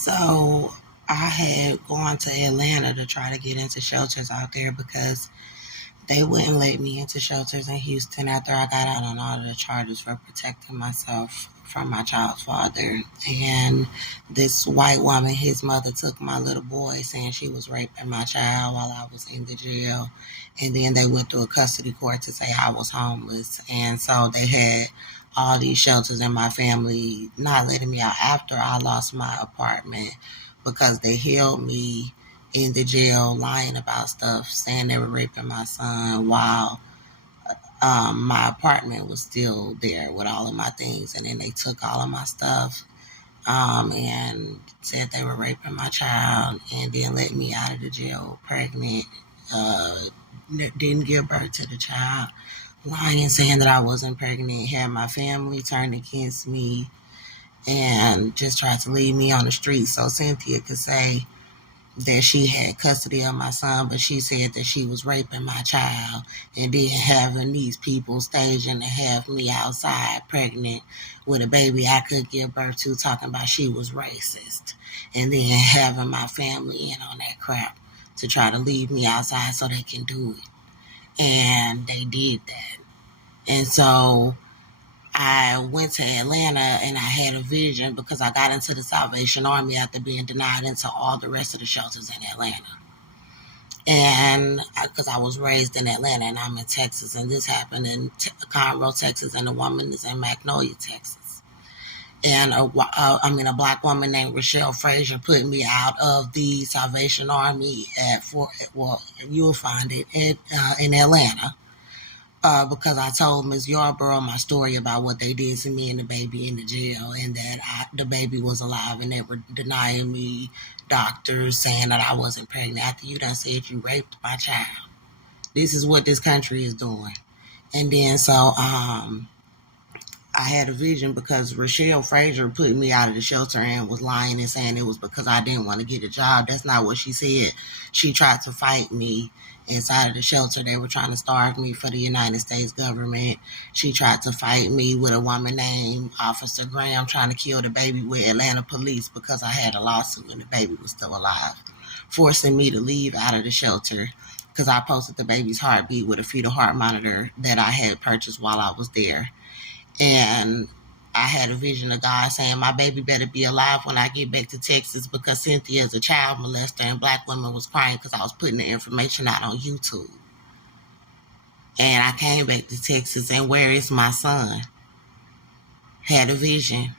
So I had gone to Atlanta to try to get into shelters out there because they wouldn't let me into shelters in Houston after I got out on all of the charges for protecting myself from my child's father. And this white woman, his mother, took my little boy saying she was raping my child while I was in the jail. And then they went through a custody court to say I was homeless. And so they had all these shelters in my family not letting me out after I lost my apartment because they held me in the jail lying about stuff, saying they were raping my son while my apartment was still there with all of my things. And then they took all of my stuff and said they were raping my child and then let me out of the jail pregnant. Didn't give birth to the child, lying, saying that I wasn't pregnant, had my family turned against me, and just tried to leave me on the street so Cynthia could say that she had custody of my son, but she said that she was raping my child, and then having these people staging to have me outside pregnant with a baby I could give birth to, talking about she was racist, and then having my family in on that crap to try to leave me outside so they can do it. And they did that. And so I went to Atlanta and I had a vision because I got into the Salvation Army after being denied into all the rest of the shelters in Atlanta. And because I was raised in Atlanta and I'm in Texas, and this happened in Conroe, Texas, and the woman is in Magnolia, Texas. And a black woman named Rochelle Frazier put me out of the Salvation Army you'll find it in Atlanta. Because I told Ms. Yarborough my story about what they did to me and the baby in the jail, and that the baby was alive, and they were denying me doctors, saying that I wasn't pregnant after you done said you raped my child. This is what this country is doing. And then so I had a vision because Rochelle Frazier put me out of the shelter and was lying and saying it was because I didn't want to get a job. That's not what she said. She tried to fight me inside of the shelter. They were trying to starve me for the United States government. She tried to fight me with a woman named Officer Graham trying to kill the baby with Atlanta police because I had a lawsuit and the baby was still alive, forcing me to leave out of the shelter because I posted the baby's heartbeat with a fetal heart monitor that I had purchased while I was there. And I had a vision of God saying my baby better be alive when I get back to Texas because Cynthia is a child molester, and black women was crying because I was putting the information out on YouTube. And I came back to Texas, and where is my son? Had a vision